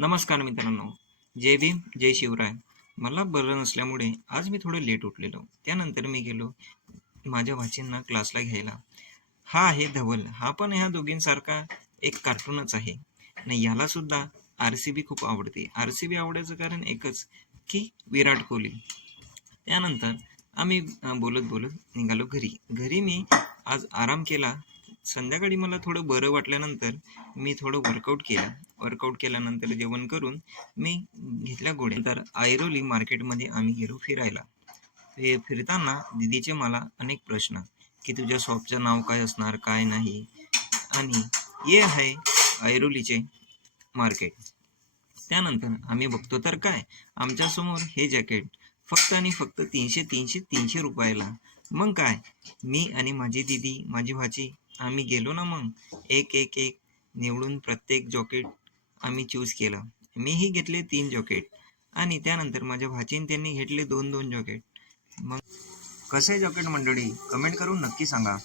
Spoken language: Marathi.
नमस्कार मित्रांनो. जय भीम, जय शिवराय. मला बरं नसल्यामुळे आज मी थोडं लेट उठलेलो. त्यानंतर मी गेलो माझ्या भाचींना क्लासला घ्यायला. हा आहे धवल. हा पण ह्या दोघींसारखा एक कार्टूनच आहे आणि याला सुद्धा RCB खूप आवडते. RCB आवडायचं कारण एकच की विराट कोहली. त्यानंतर आम्ही बोलत बोलत निघालो घरी. घरी मी आज आराम केला. संध्याकाळी मला थोडं बरं वाटल्यानंतर मी थोडं वर्कआउट केलं. वर्कआउट केल्यानंतर जेवण करून मी घेतल्या गोळ्या. नंतर ऐरोली मार्केटमध्ये आम्ही गेलो फिरायला. फिरताना दीदीचे मला अनेक प्रश्न की तुझ्या शॉपचं नाव काय असणार, काय नाही. आणि हे आहे ऐरोलीचे मार्केट. त्यानंतर आम्ही बघतो तर काय, आमच्यासमोर हे जॅकेट फक्त आणि फक्त 300 रुपयाला. मग काय, मी आणि माझी दीदी, माझी भाची आम्ही गेलो ना. मग एक एक एक निवडून प्रत्येक जॉकेट आम्ही चूज केलं. मीही घेतले 3 जॉकेट आणि त्यानंतर माझ्या भाचीने त्यांनी घेतले 2-2 जॉकेट. मग कसे जॉकेट मंडळी कमेंट करून नक्की सांगा.